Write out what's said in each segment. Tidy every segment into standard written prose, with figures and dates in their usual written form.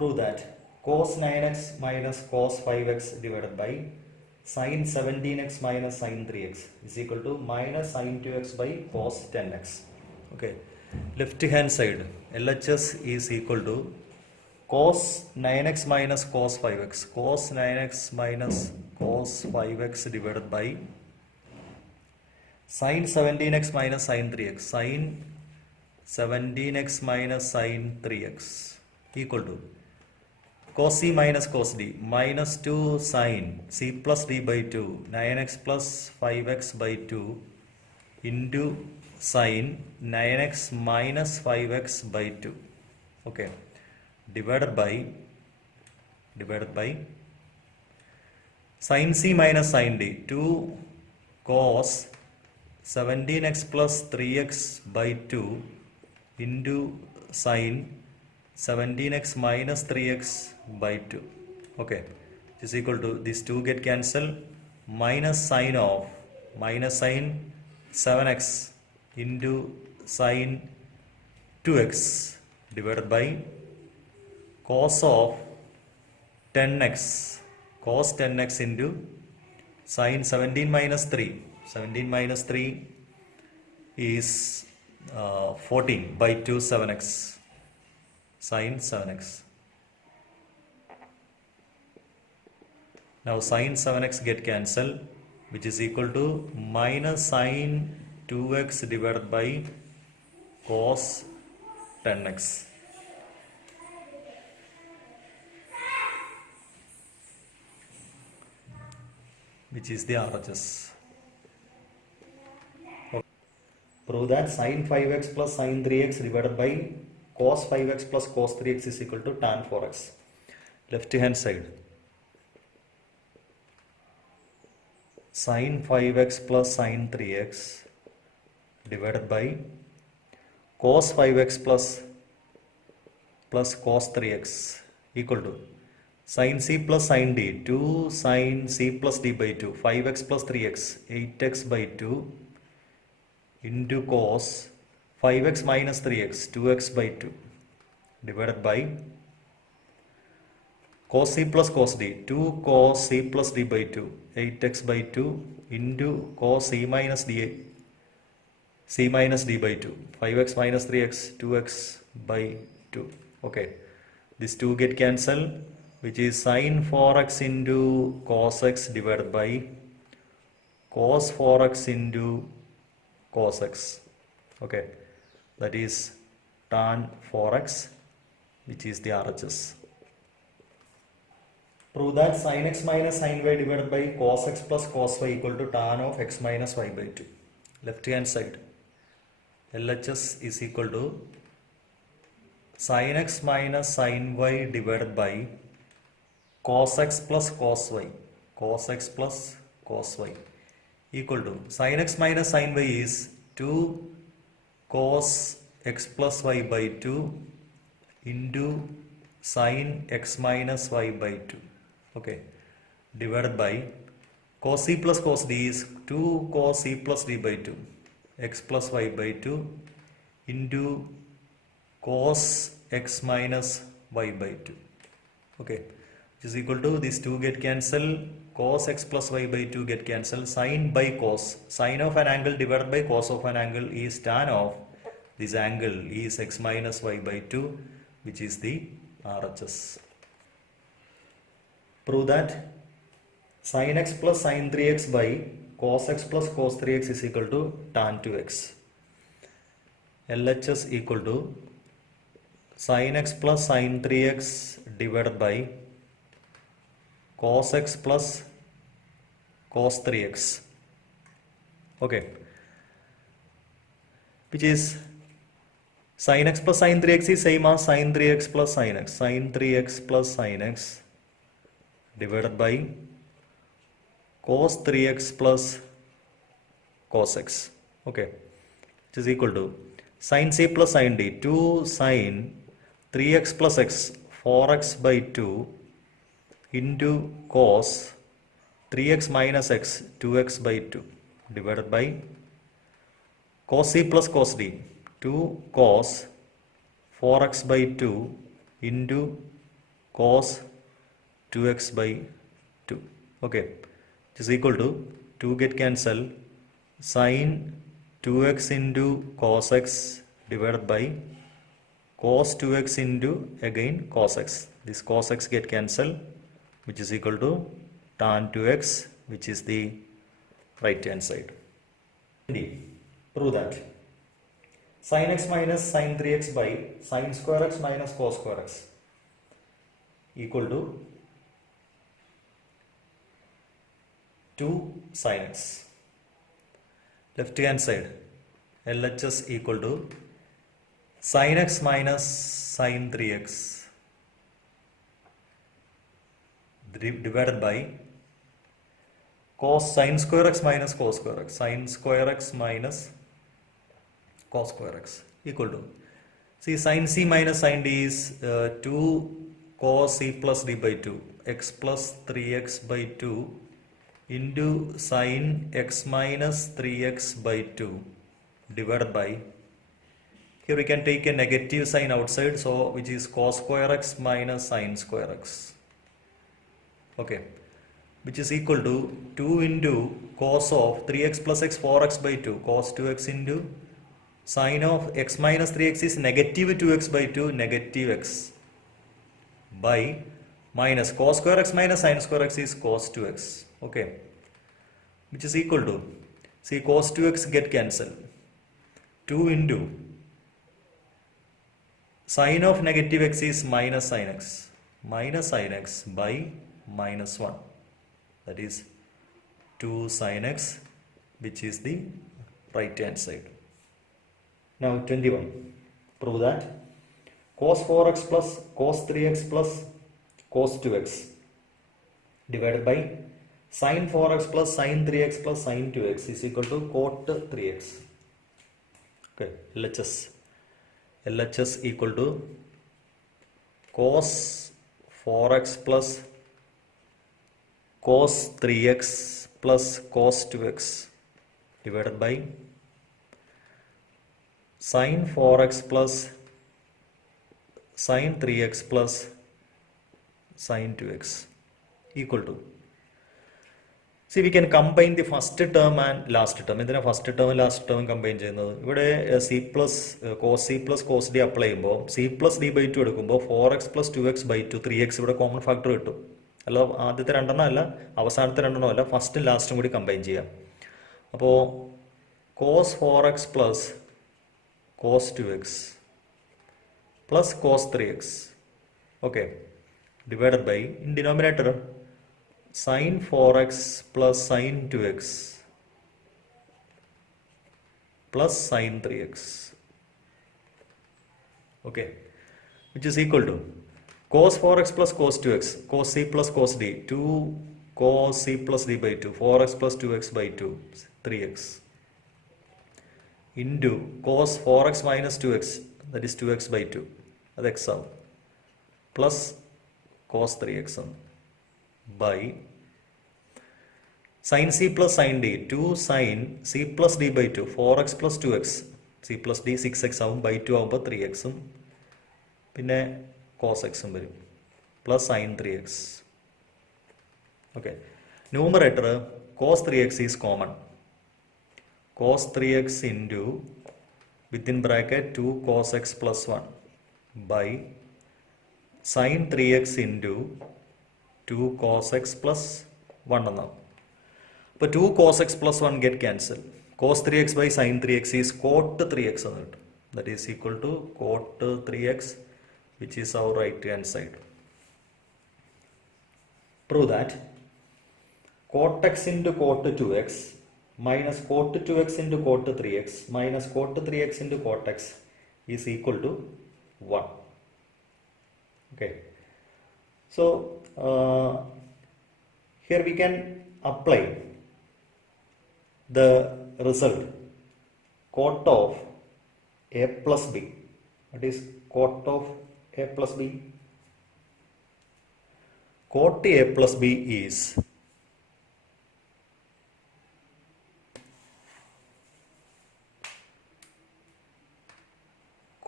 Prove that cos 9x minus cos 5x divided by sin 17x minus sin 3x is equal to minus sin 2x by cos 10x. Okay, left hand side LHS is equal to cos 9x minus cos 5x, cos 9x minus cos 5x divided by sin 17x minus sin 3x, sin 17x minus sin 3x equal to cos c minus cos d minus 2 sin c plus d by 2 9x plus 5x by 2 into sin 9x minus 5x by 2. Okay, divided by sin c minus sin d 2 cos 17x plus 3x by 2 into sin 17x minus 3x by 2. Okay, is equal to these two get cancelled, minus sin 7x into sin 2x divided by cos of 10x, cos 10x into sin 17 minus 3. 17 minus 3 is 14 by 2 7x, sin 7x. Now sin 7x get cancelled, which is equal to minus sin 2x divided by cos 10x. Which is the RHS. Prove that sin 5x plus sin 3x divided by cos 5x plus cos 3x is equal to tan 4x. Left hand side. Sin 5x plus sin 3x divided by cos 5x plus cos 3x equal to sin c plus sin d 2 sin c plus d by 2 5x plus 3x 8x by 2 into cos 5x minus 3x 2x by 2 divided by cos c plus cos d 2 cos c plus d by 2 8x by 2 into cos c minus d by 2 5x minus 3x 2x by 2. Okay, these two get cancelled, which is sin 4x into cos x divided by cos 4x into cos x. Okay, that is tan 4x, which is the RHS. Prove that sin x minus sin y divided by cos x plus cos y equal to tan of x minus y by 2. Left hand side LHS is equal to sin x minus sin y divided by cos x plus cos y, cos x plus cos y equal to sin x minus sin y is 2 cos x plus y by 2 into sin x minus y by 2. Okay, divided by cos c plus cos d is 2 cos c plus d by 2 x plus y by 2 into cos x minus y by 2. Okay, which is equal to these two get cancelled, cos x plus y by 2 get cancelled, sin by cos, sin of an angle divided by cos of an angle is tan of this angle is x minus y by 2, which is the RHS. Prove that sin x plus sin 3x by cos x plus cos 3x is equal to tan 2x. LHS equal to sin x plus sin 3x divided by cos x plus cos 3x. Okay, which is sin x plus sin 3x is same as sin 3x plus sin x. Sin 3x plus sin x divided by cos 3x plus cos x. Okay, which is equal to sin c plus sin d 2 sin 3x plus x 4x by 2 into cos 3x minus x 2x by 2 divided by cos c plus cos d 2 cos 4x by 2 into cos 2x by 2. Okay, which is equal to 2 get cancel, sin 2x into cos x divided by cos 2x into again cos x. This cos x get cancelled, which is equal to tan 2x, which is the right hand side. Prove that sin x minus sin 3x by sin square x minus cos square x equal to 2 sin x. Left hand side, LHS equal to sin x minus sin 3x divided by cos sin square x minus cos square x, sin square x minus cos square x equal to, see, sin c minus sin d is 2 cos c plus d by 2 x plus 3x by 2 into sin x minus 3x by 2 divided by, here we can take a negative sign outside, so which is cos square x minus sin square x, okay, which is equal to 2 into cos of 3x plus x 4x by 2 cos 2x into sin of x minus 3x is negative 2x by 2 negative x by minus cos square x minus sin square x is cos 2x, okay, which is equal to, see, cos 2x get cancelled, 2 into sin of negative x is minus sin x by minus 1, that is 2 sin x, which is the right hand side. Now 21, prove that cos 4x plus cos 3x plus cos 2x divided by sin 4x plus sin 3x plus sin 2x is equal to cot 3x. Okay, LHS equal to cos 4x plus cos 3x plus cos 2x divided by sin 4x plus sin 3x plus sin 2x equal to, see, we can combine the first term and last term. Then first term and last term combine ചെയ്യുന്നത് ഇവിടെ c plus cos d apply ചെയ്യുമ്പോൾ c plus d by 2 എടുക്കുമ്പോൾ 4x plus 2x by 2 3x ഇവിടെ common factor കിട്ടും. അല്ല, ആദ്യത്തെ രണ്ടെണ്ണം അല്ല, അവസാനത്തെ രണ്ടെണ്ണം അല്ല, ഫസ്റ്റും ലാസ്റ്റും കൂടി കമ്പൈൻ ചെയ്യാം. അപ്പോൾ cos 4x plus cos 2x plus cos 3x, okay, divided by, in denominator, sin 4x plus sin 2x plus sin 3x, okay, which is equal to cos 4x plus cos 2x, cos c plus cos d, 2 cos c plus d by 2, 4x plus 2x by 2, 3x, into cos 4x minus 2x, that is 2x by 2, that x out, plus cos 3x by sin c plus sin d, 2 sin c plus d by 2, 4x plus 2x, c plus d 6x ആവും, by 2 ആവുമ്പോൾ 3x പിന്നെ cos x വരും, plus sin 3x, okay. Numerator cos 3x is common, cos 3x into within bracket 2 cos x plus 1 by sin 3x into 2 cos x plus 1 എന്നാവും. അപ്പോൾ 2 cos x plus 1 get cancelled. Cos 3x by sin 3x is cot 3x എന്ന് കിട്ടും. That is equal to cot 3x, which is our right hand side. Prove that cot x into cot 2x minus cot 2x into cot 3x minus cot 3x into cot x is equal to 1. Okay. So, here we can apply the result cot of a plus b. What is cot of a plus b? Cot a plus b is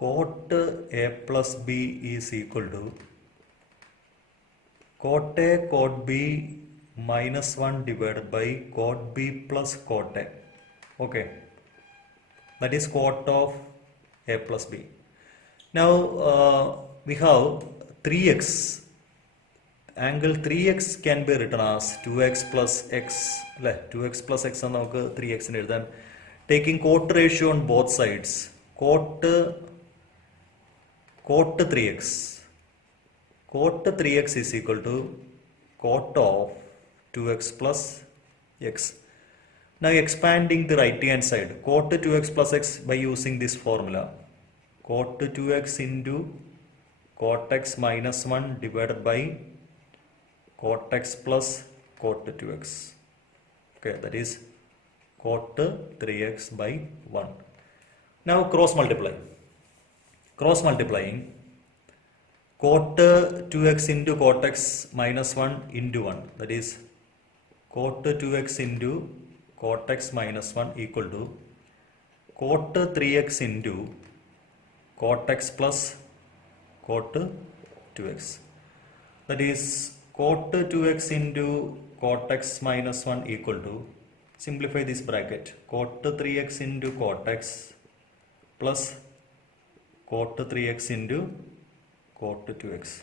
cot a plus b is equal to cot A cot B minus 1 divided by cot B plus cot A. Okay, that is cot of A plus B. Now we have 3x. Angle 3x can be written as 2x plus x. 2x plus x and 3x in it. Then taking cot ratio on both sides. Cot 3x. Cot 3x is equal to cot of 2x plus x. Now expanding the right hand side. Cot 2x plus x by using this formula. Cot 2x into cot x minus 1 divided by cot x plus cot 2x. Okay, that is cot 3x by 1. Now cross multiply. Cross multiplying cot 2x into cot x minus 1 into 1. That is cot 2x into cot x minus 1 equal to cot 3x into cot x plus cot 2x. That is cot 2x into cot x minus 1 equal to, simplify this bracket, cot 3x into cot x plus cot 3x into cot 2x.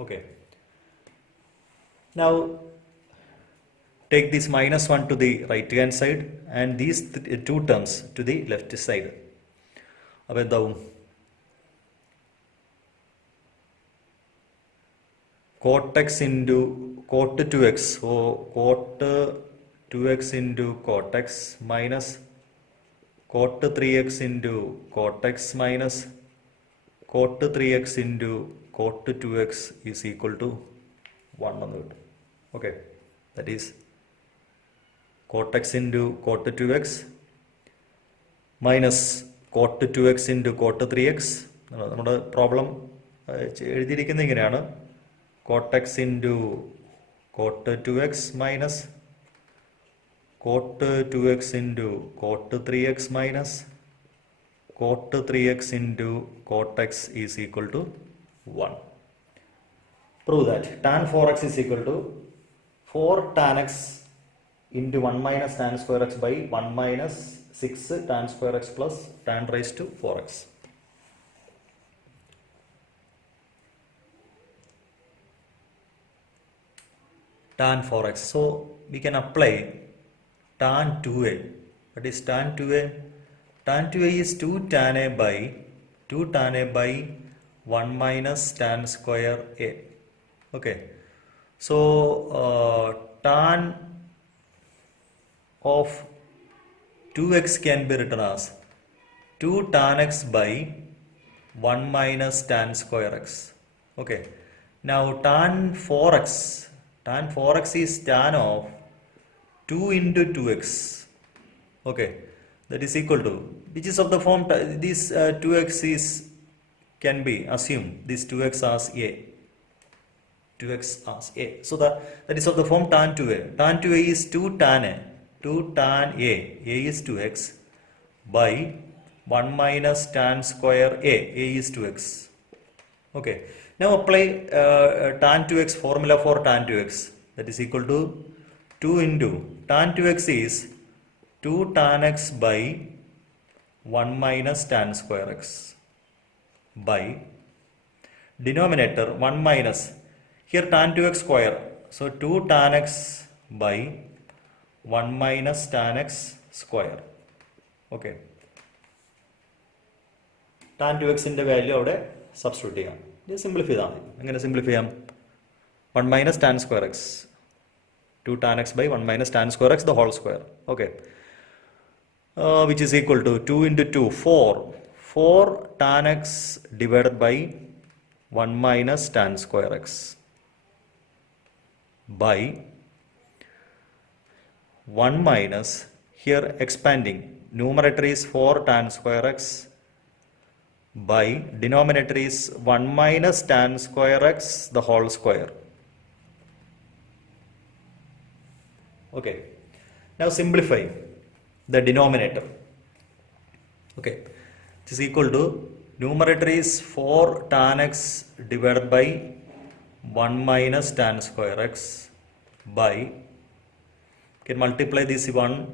Okay. Now take this minus 1 to the right hand side and these two terms to the left side. അപ്പോൾ എന്താവും? Cot x into cot 2x. So cot 2x into cot x minus cot 3x into cot x minus cot 3x into cot 2x is equal to 1. Okay, that is cot x into cot 2x minus cot 2x into cot 3x. നമ്മുടെ problem എഴുതിയിരിക്കുന്നത് ഇങ്ങനെയാണ്. Cot x into cot 2x minus cot 2x into cot 3x minus cot 3x into cot x is equal to 1. Prove that tan 4x is equal to 4 tan x into 1 minus tan square x by 1 minus 6 tan square x plus tan raised to 4x. Tan 4x. So we can apply tan 2a. That is tan 2a. Tan 2a is 2 tan a by 1 minus tan square a. Okay. So tan of 2x can be written as 2 tan x by 1 minus tan square x. Okay. Now tan 4x is tan of 2 into 2x. Okay, that is equal to, which is of the form, this 2x is, can be assumed, this 2x as a. 2x as a. So that is of the form tan 2a. Tan 2a is 2 tan a. 2 tan a. A is 2x by 1 minus tan square a. A is 2x. Okay. Now apply tan 2x formula for tan 2x. That is equal to 2 into tan 2x is 2 tan x by 1 minus tan square x by denominator 1 minus, here tan 2x square. So 2 tan x by 1 minus tan x square. Okay. Tan 2x in the value of the substitute. Just simplify that. I'm going to simplify 1 minus tan square x. 2 tan x by 1 minus tan square x the whole square. Okay. Which is equal to 2 into 2, 4. 4 tan x divided by 1 minus tan square x by 1 minus, here expanding, numerator is 4 tan square x by denominator is 1 minus tan square x the whole square. Okay. Now simplify the denominator. Okay. This is equal to, numerator is 4 tan x divided by 1 minus tan square x by, can multiply this 1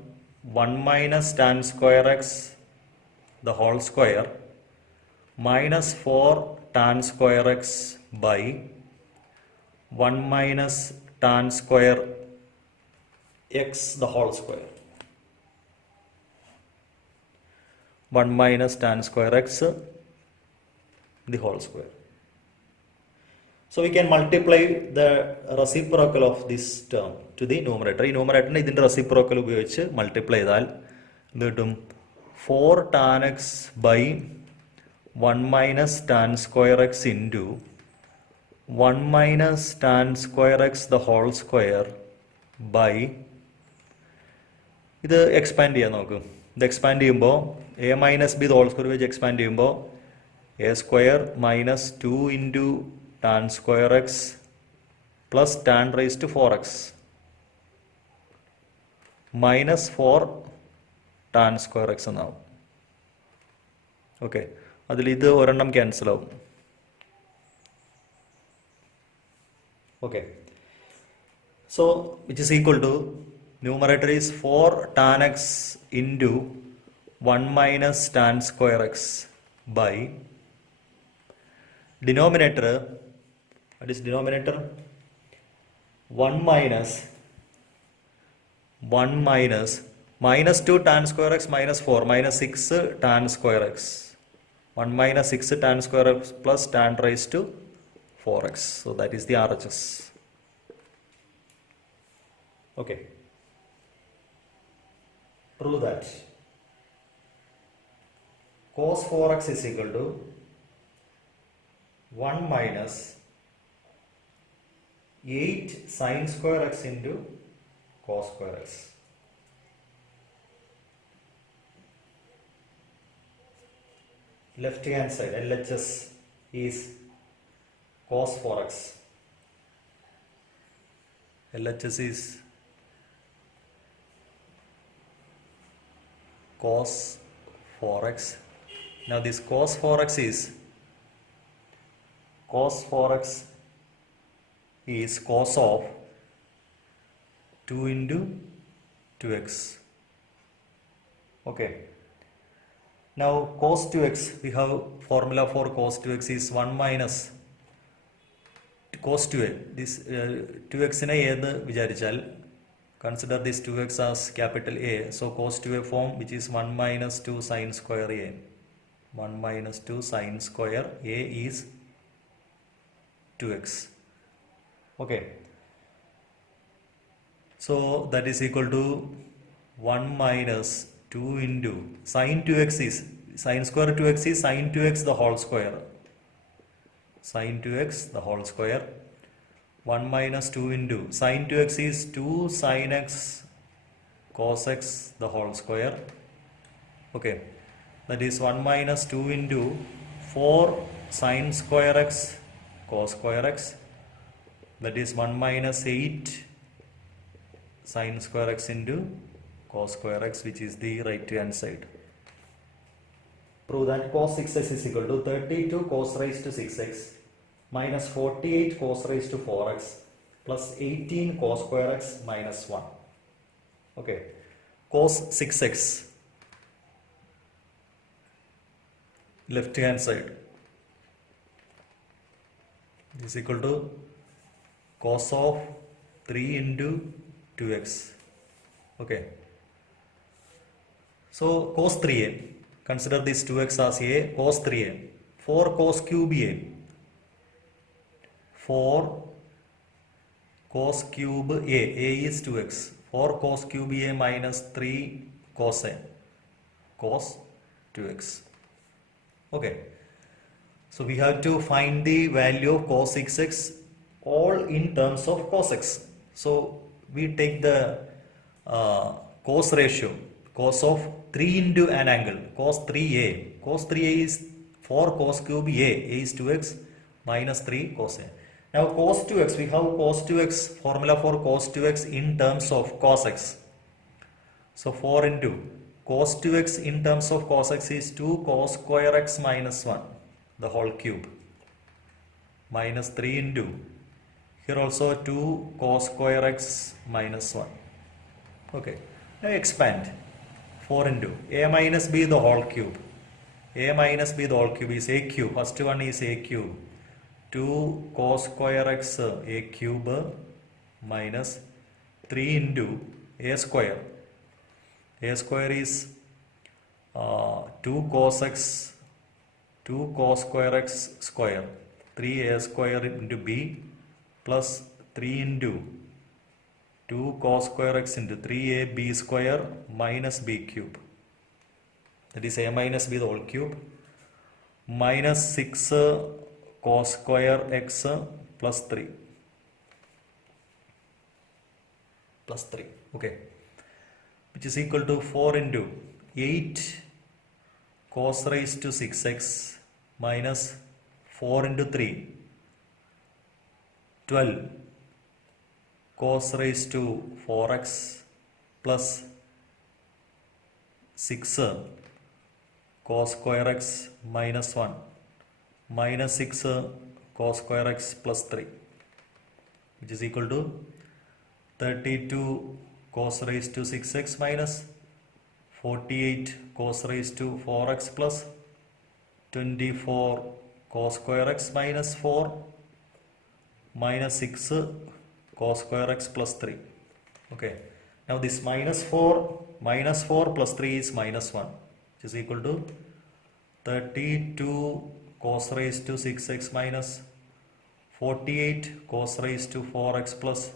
minus tan square x the whole square minus 4 tan square x by 1 minus tan square x the whole square. 1 minus tan square x the whole square. So we can multiply the reciprocal of this term to the numerator. ഈ ന്യൂമറേറ്ററിനെ ഇതിൻ്റെ reciprocal ഉപയോഗിച്ച് multiply ചെയ്താൽ എന്ത് കിട്ടും? 4 tan x by 1 minus tan square x into 1 minus tan square x the whole square by, ഇത് expand ചെയ്യാൻ നോക്കും. ഇത് എക്സ്പാൻഡ് ചെയ്യുമ്പോൾ A minus B whole square വെച്ച് എക്സ്പാൻഡ് ചെയ്യുമ്പോൾ A square minus 2 into tan square x plus tan raise to 4x minus 4 tan square x എന്നാവും. Okay, അതിൽ ഇത് ഒരെണ്ണം ക്യാൻസൽ ആവും. Okay, so which is equal to, numerator is 4 tan x into 1 minus tan square x by denominator, what is denominator? 1 minus minus 2 tan square x minus 4 minus 6 tan square x, 1 minus 6 tan square x plus tan raised to 4x. So that is the RHS. Okay. Prove that cos 4x is equal to 1 minus 8 sin square x into cos square x. Left hand side LHS is cos 4x. LHS is cos 4x. Now this cos 4x is cos of 2 into 2x. Okay. Now cos 2x, we have formula for cos 2x is 1 minus cos 2a. This 2x നെ ഏത് വിചാരിച്ചാൽ consider this 2x as capital A. So cos 2a form, which is 1 minus 2 sin square A. 1 minus 2 sin square A is 2x. Okay. So that is equal to 1 minus 2 into sin 2x is sin square 2x is sin 2x the whole square. Sin 2x the whole square. 1 minus 2 into sin 2x is 2 sin x cos x the whole square. Okay, that is 1 minus 2 into 4 sin square x cos square x, that is 1 minus 8 sin square x into cos square x, which is the right hand side. Prove that cos 6x is equal to 32 cos raised to 6x minus 48 cos raised to 4x plus 18 cos square x minus 1. Okay, cos 6x, left hand side is equal to cos of 3 into 2x. Okay, so cos 3a, consider this 2x as a, cos 3a, 4 cos cube a, 4 cos cube a is 2x, 4 cos cube a minus 3 cos a, cos 2x. Okay, so we have to find the value of cos 6x all in terms of cos x. So we take the cos ratio, cos of 3 into an angle, cos 3a. Cos 3a is 4 cos cube a is 2x minus 3 cos a. Now cos 2x, we have cos 2x, formula for cos 2x in terms of cos x. So 4 into cos 2x in terms of cos x is 2 cos square x minus 1 the whole cube minus 3 into Here also 2 cos square x minus 1. Okay, now expand. 4 into a minus b the whole cube. A minus b the whole cube is a cube. First one is a cube. 2 cos square x a cube minus 3 into a square. A square is 2 cos x, 2 cos square x square, 3a square into b plus 3 into 2 cos square x into 3ab square minus b cube. That is a minus b the whole cube minus 6 cos square x plus 3. Plus 3. Okay. Which is equal to 4 into 8 cos raised to 6x minus 4 into 3. 12 cos raised to 4x plus 6 cos square x minus 1 minus 6 cos square x plus 3, which is equal to 32 cos raised to 6x minus 48 cos raised to 4x plus 24 cos square x minus 4 minus 6 cos square x plus 3. Okay, now this minus 4 plus 3 is minus 1, which is equal to 32 cos raised to 6x minus 48 cos raised to 4x plus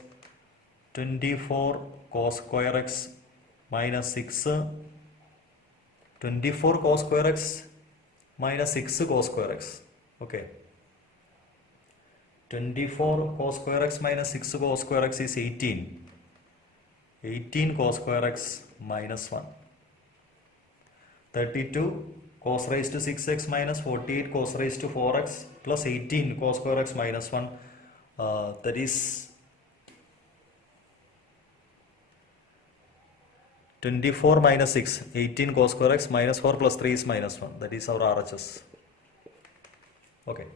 24 cos square x minus 6, 24 cos square x minus 6 cos square x. Okay, 24 cos square x minus 6 cos square x is 18. 18 cos square x minus 1. 32 cos raised to 6x minus 48 cos raised to 4x plus 18 cos square x minus 1. That is 24 minus 6. 18 cos square x minus 4 plus 3 is minus 1. That is our RHS. Okay.